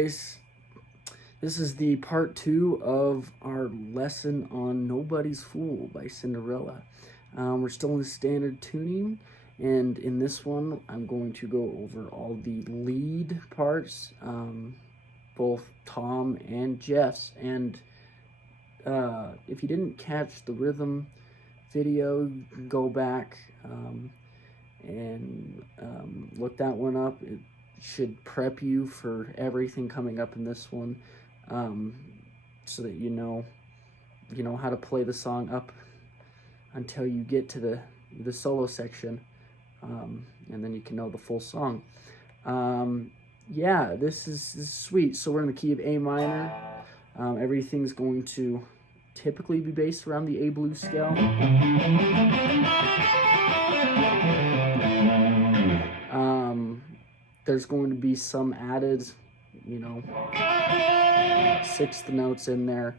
guys, this is the part 2 of our lesson on Nobody's Fool by Cinderella. We're still in the standard tuning, and in this one I'm going to go over all the lead parts, both Tom and Jeff's. And if you didn't catch the rhythm video, you can go back and look that one up. It should prep you for everything coming up in this one, so that you know how to play the song up until you get to the solo section, and then you can know the full song. Yeah, this is sweet. So we're in the key of A minor. Everything's going to typically be based around the A blues scale. There's going to be some added, sixth notes in there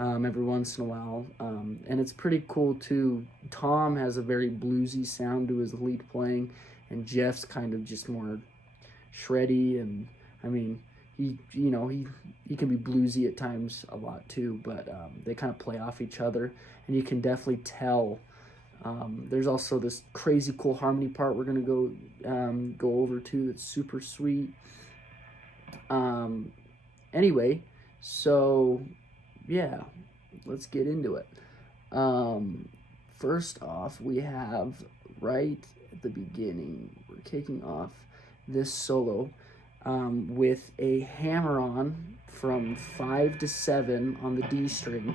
every once in a while. And it's pretty cool too. Tom has a very bluesy sound to his lead playing, and Jeff's kind of just more shreddy, and I mean, he can be bluesy at times a lot too, but they kind of play off each other, and you can definitely tell. There's also this crazy cool harmony part we're gonna go over too. It's super sweet. Anyway, so yeah, let's get into it. First off, we have right at the beginning, we're kicking off this solo with a hammer-on from 5 to 7 on the D string.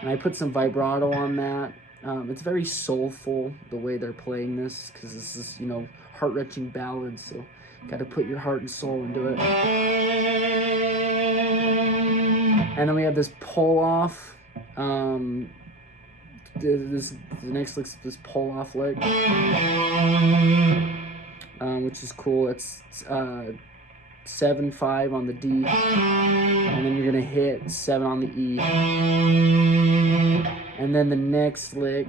And I put some vibrato on that. It's very soulful the way they're playing this, because this is, heart-wrenching ballad, so you got to put your heart and soul into it. And then we have this pull-off. The next lick's this pull-off lick, which is cool. It's 7/5 on the D, and then you're gonna hit 7 on the E, and then the next lick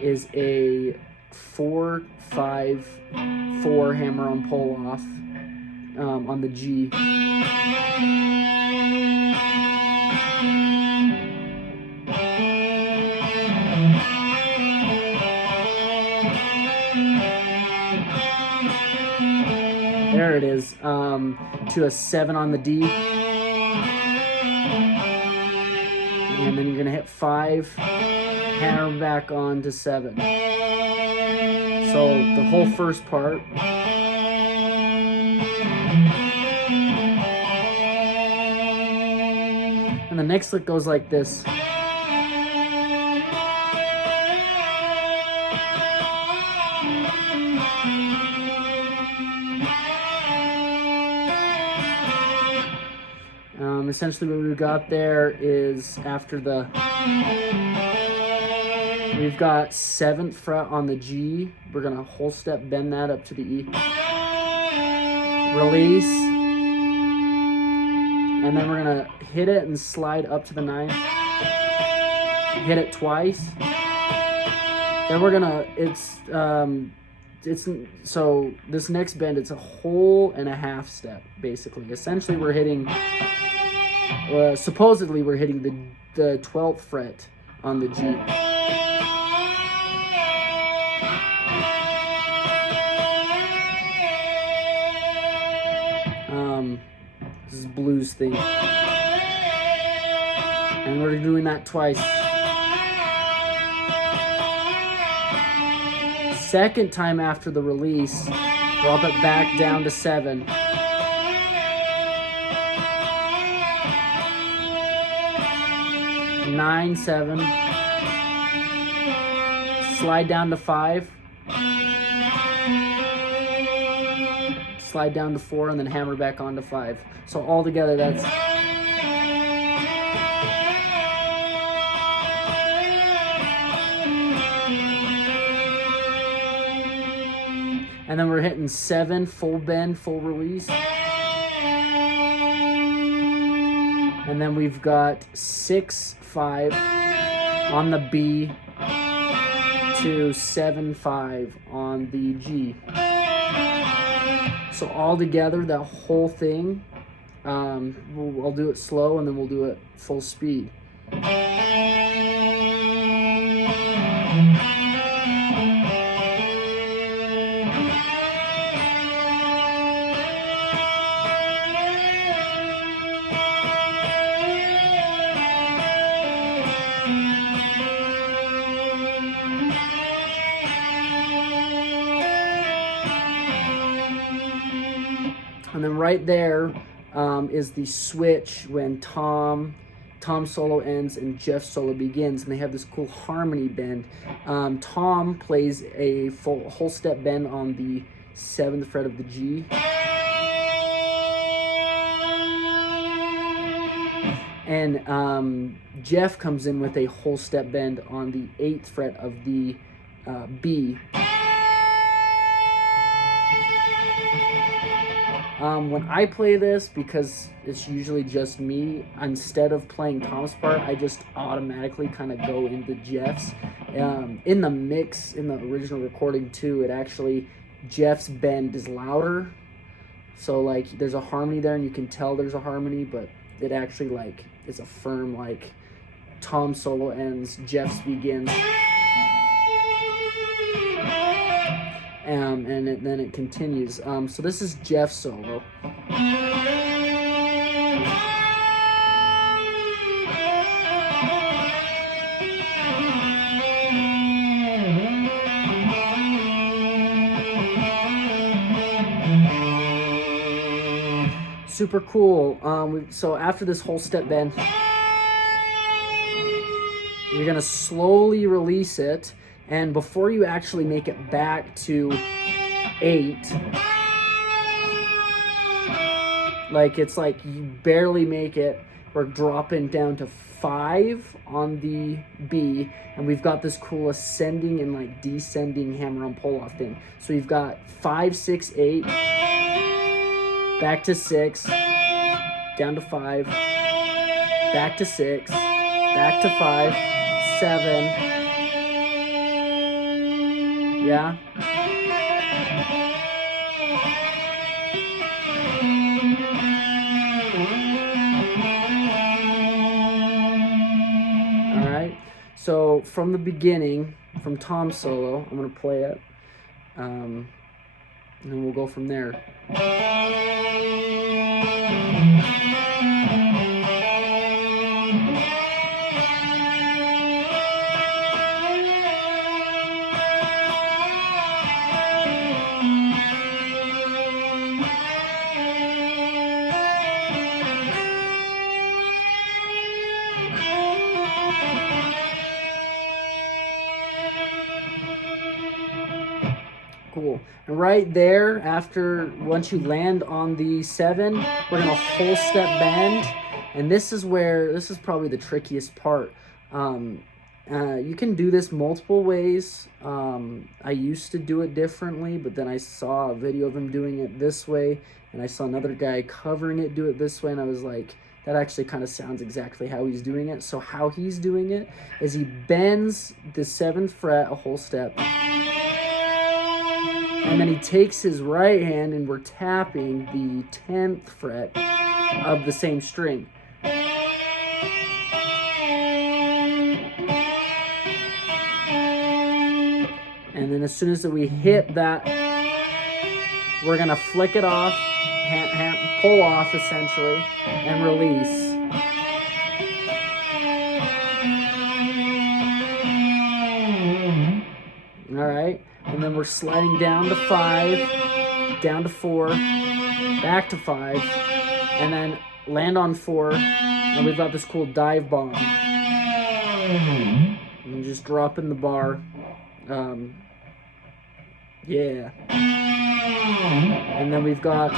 is a 4/5/4 hammer-on pull-off on the G. There it is, to a 7 on the D, and then you're gonna hit 5, hammer back on to 7. So the whole first part. And the next lick goes like this. Essentially what we've got there is, after we've got 7th fret on the G, we're gonna whole step bend that up to the E, release, and then we're gonna hit it and slide up to the 9th, hit it twice, then we're gonna, so this next bend, it's a whole and a half step, basically. Essentially we're hitting, supposedly we're hitting the 12th fret on the G. This is blues thing, and we're doing that twice. Second time after the release, drop it back down to 7. Nine, 7, slide down to 5, slide down to 4, and then hammer back onto 5. So all together, that's and then we're hitting 7, full bend, full release. And then we've got 6/5 on the B to 7/5 on the G. So all together, that whole thing, I'll do it slow and then we'll do it full speed. And then right there is the switch when Tom's solo ends and Jeff's solo begins, and they have this cool harmony bend. Tom plays a whole step bend on the 7th fret of the G. And Jeff comes in with a whole step bend on the 8th fret of the B. When I play this, because it's usually just me, instead of playing Tom's part, I just automatically kind of go into Jeff's. In the mix, in the original recording too, Jeff's bend is louder. So like there's a harmony there and you can tell there's a harmony, but it actually like is a firm like Tom solo ends, Jeff's begins. And then it continues. So this is Jeff's solo. Super cool. So after this whole step bend, you're gonna slowly release it. And before you actually make it back to 8, like it's like you barely make it, we're dropping down to 5 on the B, and we've got this cool ascending and like descending hammer on pull off thing. So you've got 5, 6, 8, back to 6, down to 5, back to 6, back to 5, 7. Yeah. All right. So from the beginning, from Tom's solo, I'm gonna play it, and then we'll go from there. Cool. And right there, once you land on the 7, we're gonna whole step bend, and this is probably the trickiest part. You can do this multiple ways. I used to do it differently, but then I saw a video of him doing it this way, and I saw another guy covering it do it this way, and I was like, that actually kind of sounds exactly how he's doing it. So how he's doing it is he bends the 7th fret a whole step, and then he takes his right hand and we're tapping the 10th fret of the same string. And then as soon as we hit that, we're gonna flick it off, pull off essentially, and release. All right. And then we're sliding down to 5, down to 4, back to 5, and then land on 4, and we've got this cool dive bomb. And just drop in the bar. Yeah. And then we've got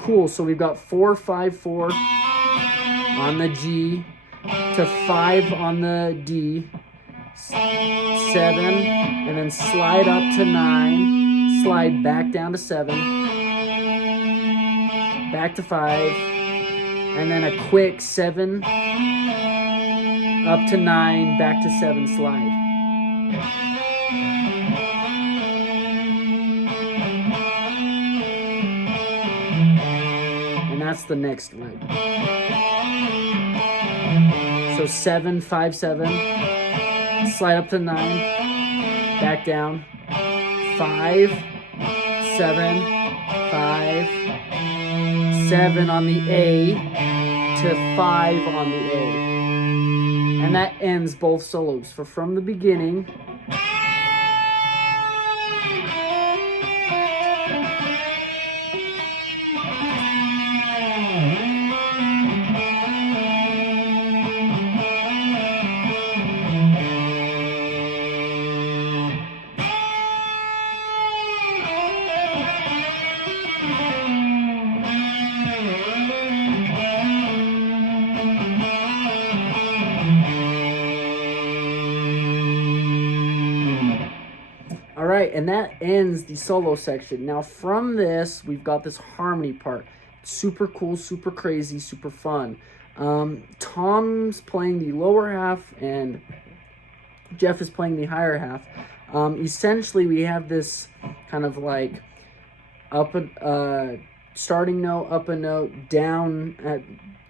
cool. So we've got 4, 5, 4 on the G to 5 on the D, 7, and then slide up to 9, slide back down to 7, back to 5, and then a quick 7, up to 9, back to 7 slide. And that's the next leg. So 7, 5, 7, slide up to 9, back down, 5, 7, 5, 7 on the A to 5 on the A. And that ends both solos. For from the beginning, all right, and that ends the solo section. Now from this, we've got this harmony part. Super cool, super crazy, super fun. Tom's playing the lower half and Jeff is playing the higher half. Essentially, we have this kind of like up a starting note, up a note, down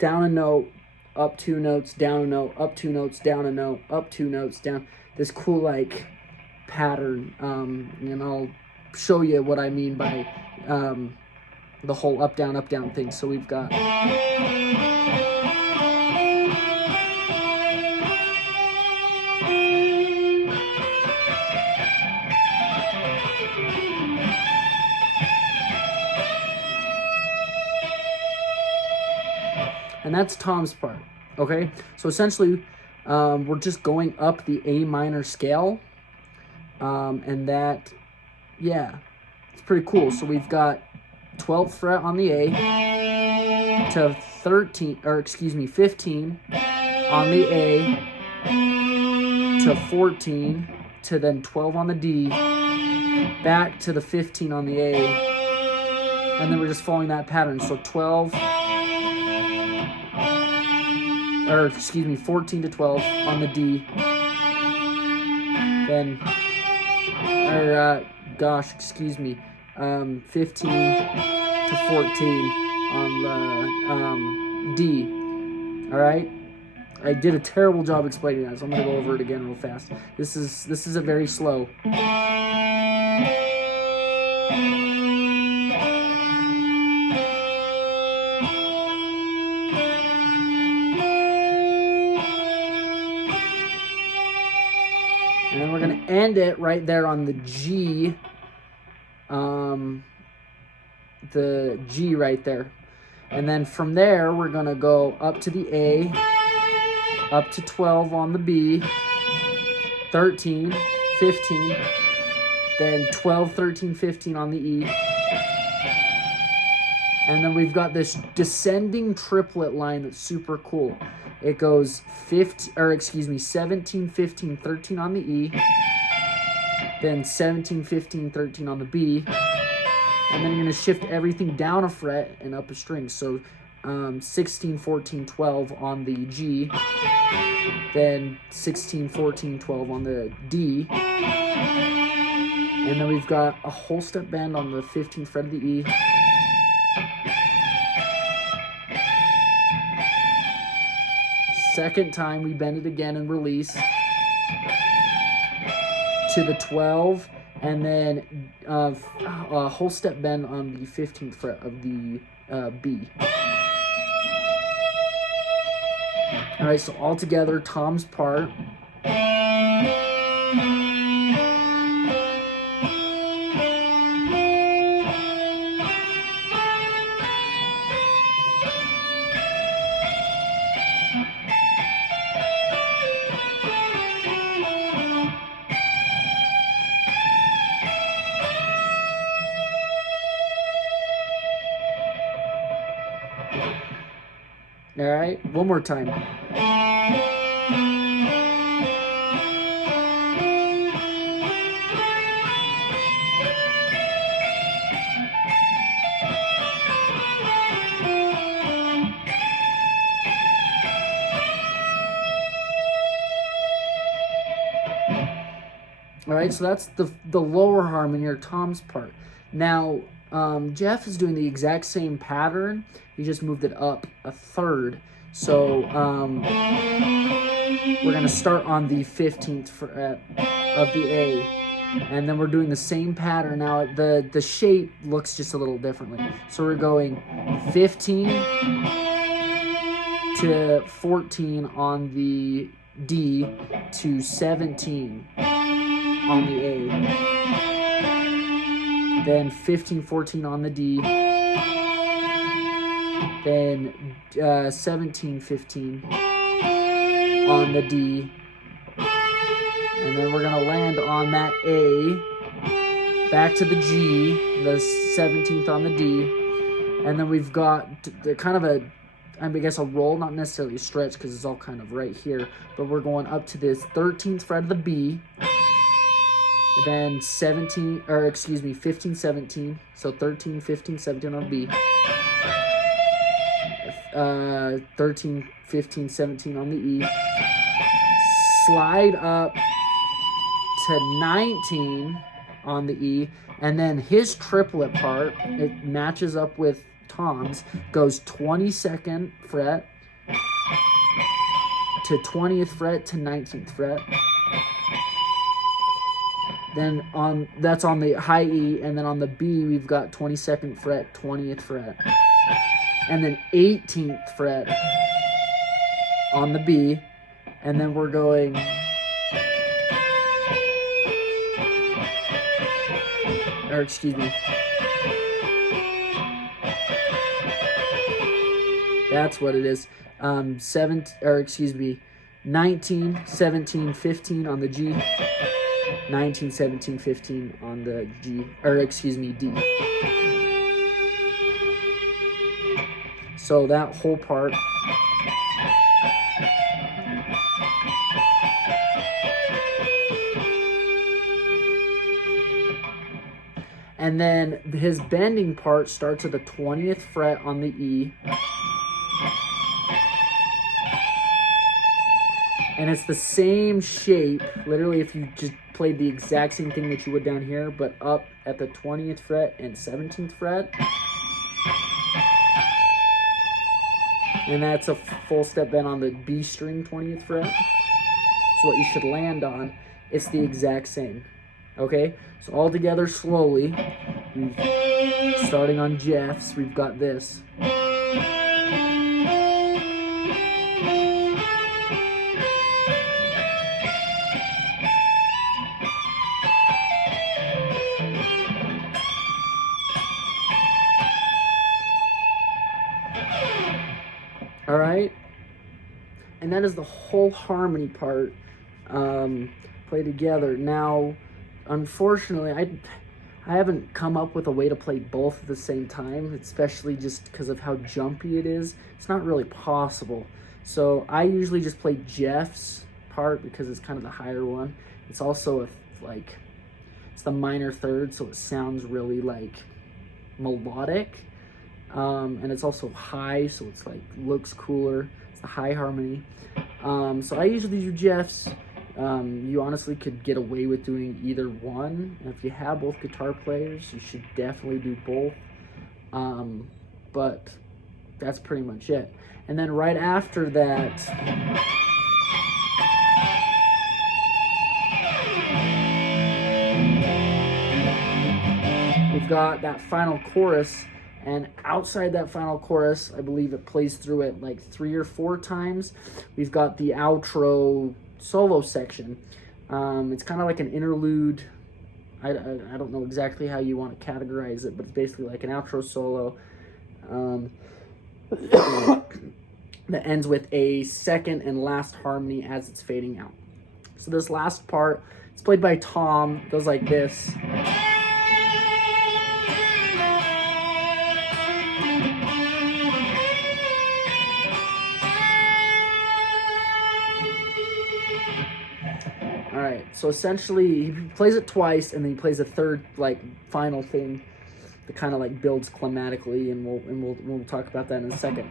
a note, up 2 notes, down a note, up 2 notes, down a note, up 2 notes, down. This cool like pattern, and I'll show you what I mean by the whole up down thing. So we've got and that's Tom's part. Okay, so essentially we're just going up the A minor scale, and that, yeah, it's pretty cool. So we've got 12th fret on the A to 15 on the A to 14 to then 12 on the D, back to the 15 on the A, and then we're just following that pattern. So 14 to 12 on the D, then 15 to 14 on the D. All right, I did a terrible job explaining that, so I'm gonna go over it again real fast. This is a very slow. And then we're going to end it right there on the G. The G right there. And then from there, we're going to go up to the A, up to 12 on the B, 13, 15, then 12, 13, 15 on the E. And then we've got this descending triplet line that's super cool. It goes 17, 15, 13 on the E, then 17, 15, 13 on the B, and then you're going to shift everything down a fret and up a string. So 16, 14, 12 on the G, then 16, 14, 12 on the D, and then we've got a whole step bend on the 15th fret of the E, second time we bend it again and release to the 12, and then a whole step bend on the 15th fret of the B. All right, so all together, Tom's part. All right, one more time. All right, so that's the lower harmony or Tom's part. Now, Jeff is doing the exact same pattern. He just moved it up a third. So we're going to start on the 15th fret of the A. And then we're doing the same pattern. Now, the shape looks just a little differently. So we're going 15 to 14 on the D to 17 on the A. Then 15, 14 on the D. Then 17, 15 on the D. And then we're going to land on that A, back to the G, the 17th on the D. And then we've got kind of a roll, not necessarily a stretch because it's all kind of right here. But we're going up to this 13th fret of the B. Then 15, 17. So 13, 15, 17 on B. 13, 15, 17 on the E. Slide up to 19 on the E. And then his triplet part, it matches up with Tom's, goes 22nd fret to 20th fret to 19th fret. Then that's on the high E, and then on the B we've got 22nd fret, 20th fret, and then 18th fret on the B, and then we're going that's what it is. 19, 17, 15 on the G. 19, 17, 15 on the D. So that whole part. And then his bending part starts at the 20th fret on the E. And it's the same shape, literally if you just played the exact same thing that you would down here, but up at the 20th fret and 17th fret. And that's a full step bend on the B string 20th fret. So what you should land on, it's the exact same. Okay, so all together slowly, starting on Jeff's, we've got this. All right, and that is the whole harmony part play together. Now, unfortunately, I haven't come up with a way to play both at the same time, especially just because of how jumpy it is. It's not really possible. So I usually just play Jeff's part because it's kind of the higher one. It's also it's the minor third, so it sounds really like melodic. And it's also high, so it's looks cooler. It's the high harmony. So I usually do Jeff's. You honestly could get away with doing either one. And if you have both guitar players, you should definitely do both. But that's pretty much it. And then right after that, we've got that final chorus. And outside that final chorus, I believe it plays through it 3 or 4 times. We've got the outro solo section. It's kind of like an interlude. I don't know exactly how you want to categorize it, but it's basically like an outro solo that ends with a second and last harmony as it's fading out. So this last part, it's played by Tom. It goes like this. Alright, so essentially he plays it twice and then he plays a third final thing that kind of builds climatically, and we'll talk about that in a second.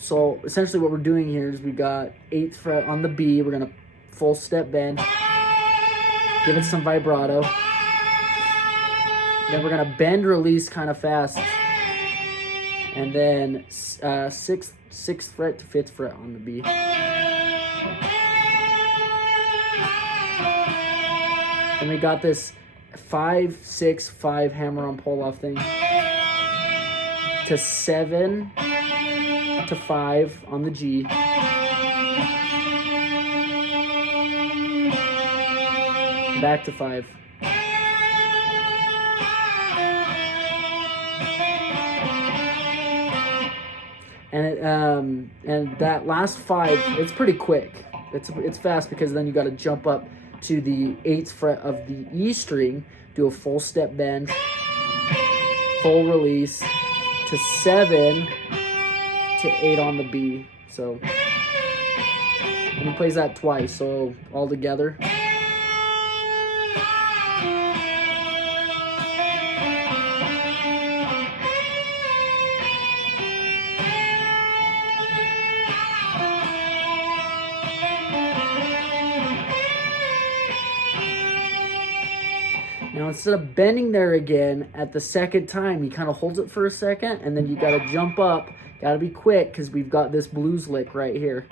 So essentially what we're doing here is we got 8th fret on the B, we're gonna full step bend, Give it some vibrato. Then we're gonna bend release kind of fast. And then 6th fret to 5th fret on the B. And we got this 5-6-5 hammer on pull off thing to 7 to 5 on the G. Back to 5. And that last 5, it's pretty quick. It's fast because then you got to jump up to the 8th fret of the E string, do a full step bend, full release to 7 to 8 on the B. So, and he plays that twice. So all together. Now, instead of bending there again at the second time, he kind of holds it for a second, and then you got to jump up. Got to be quick because we've got this blues lick right here.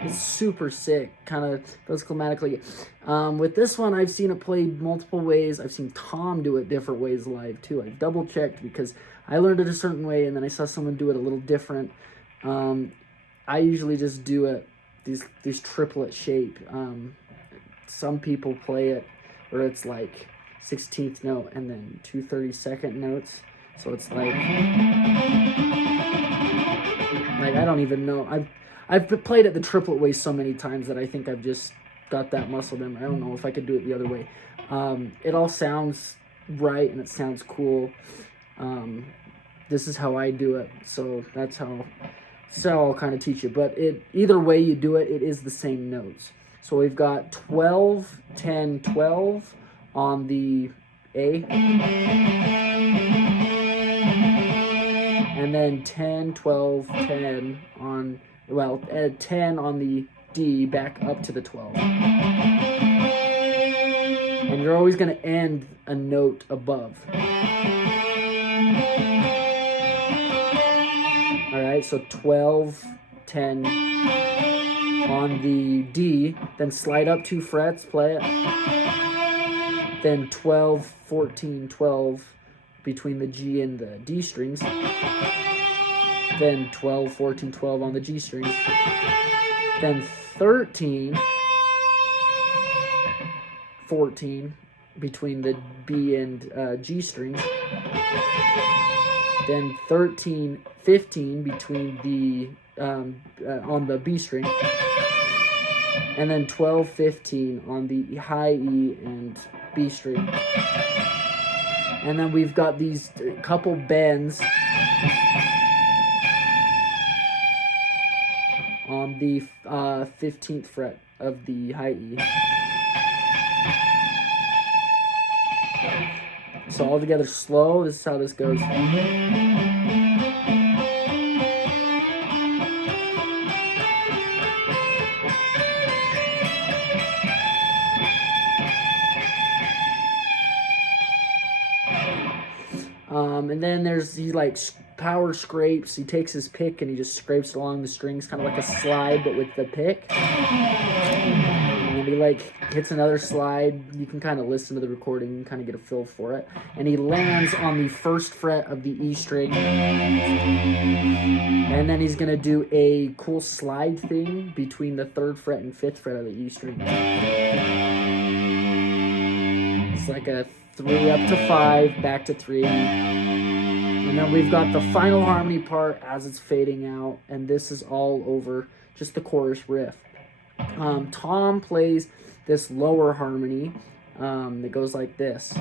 It's super sick, kind of goes climatically. With this one, I've seen it played multiple ways. I've seen Tom do it different ways live too. I've double checked because I learned it a certain way, and then I saw someone do it a little different. I usually just do it these triplet shape. Some people play it where it's like 16th note and then 2 32nd notes. So it's like I don't even know. I've played it the triplet way so many times that I think I've just got that muscle memory. I don't know if I could do it the other way. It all sounds right and it sounds cool. This is how I do it, so that's how I'll kind of teach you. But either way you do it, it is the same notes. So we've got 12, 10, 12 on the A. And then 10, 12, 10 on, 10 on the D back up to the 12. And you're always going to end a note above. Alright, so 12, 10 on the D, then slide up 2 frets, play it. Then 12, 14, 12 between the G and the D strings. Then 12, 14, 12 on the G strings. Then 13, 14 between the B and G strings. Then 13, 15 between the on the B string, and then 12, 15 on the high E and B string. And then we've got these couple bends on the 15th fret of the high E. So all together slow, this is how this goes. And then he like power scrapes. He takes his pick and he just scrapes along the strings, kind of like a slide, but with the pick. And then he like hits another slide. You can kind of listen to the recording and kind of get a feel for it. And he lands on the 1st fret of the E string. And then he's gonna do a cool slide thing between the 3rd fret and 5th fret of the E string. It's like a 3 up to 5, back to 3. And then we've got the final harmony part as it's fading out, and this is all over just the chorus riff. Tom plays this lower harmony that goes like this.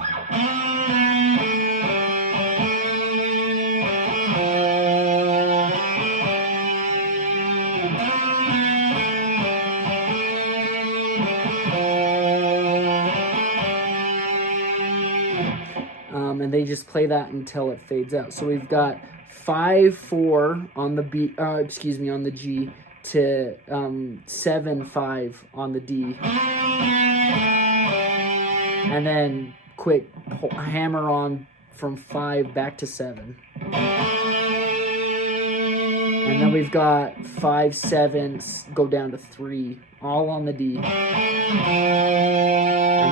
And they just play that until it fades out. So we've got 5-4 on the B, on the G, to 7-5 on the D, and then quick hammer on from 5 back to 7. And then we've got 5-7 go down to 3, all on the D. And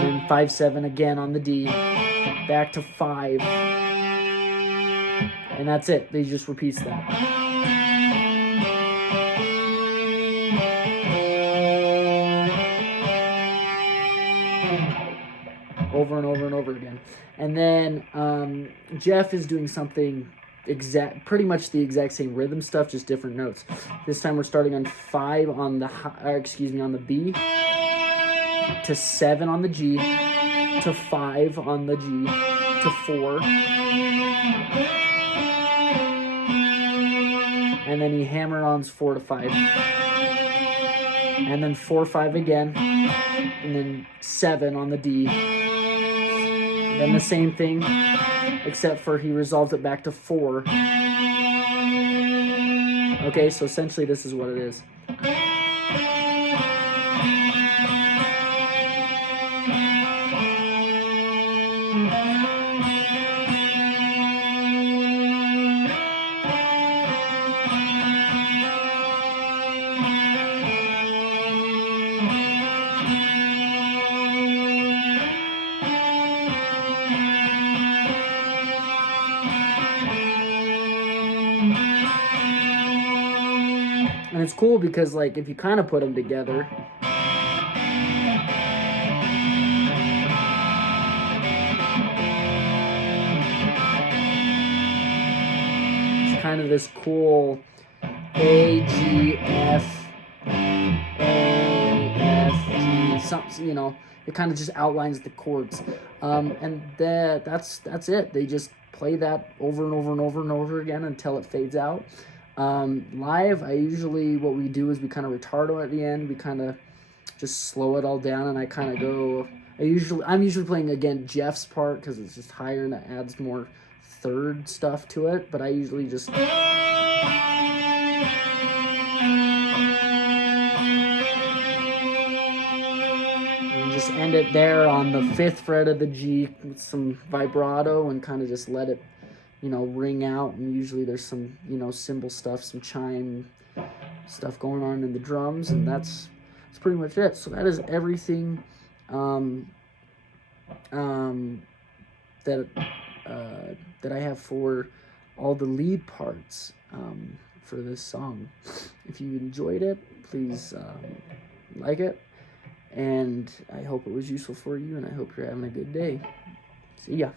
then 5-7 again on the D, back to 5. And that's it. They just repeats that. Over and over and over again. And then Jeff is doing something pretty much the exact same rhythm stuff, just different notes. This time we're starting on 5 on the on the B, to 7 on the G, to 5 on the G, to 4, and then he hammer-ons 4 to 5, and then 4-5 again, and then 7 on the D. Then the same thing, except for he resolved it back to 4. Okay, so essentially this is what it is. And it's cool because, like, if you kind of put them together, it's kind of this cool A, G, F, A, F, G, something, you know, it kind of just outlines the chords. And that's it. They just play that over and over and over and over again until it fades out. Live, what we do is we kind of retardo at the end. We kind of just slow it all down, and I kind of go, I'm usually playing, again, Jeff's part because it's just higher and it adds more third stuff to it, but I usually just... and just end it there on the 5th fret of the G with some vibrato and kind of just let it, you know, ring out. And usually there's some, you know, cymbal stuff, some chime stuff going on in the drums, and that's pretty much it. So that is everything that I have for all the lead parts for this song. If you enjoyed it, please like it, and I hope it was useful for you, and I hope you're having a good day. See ya.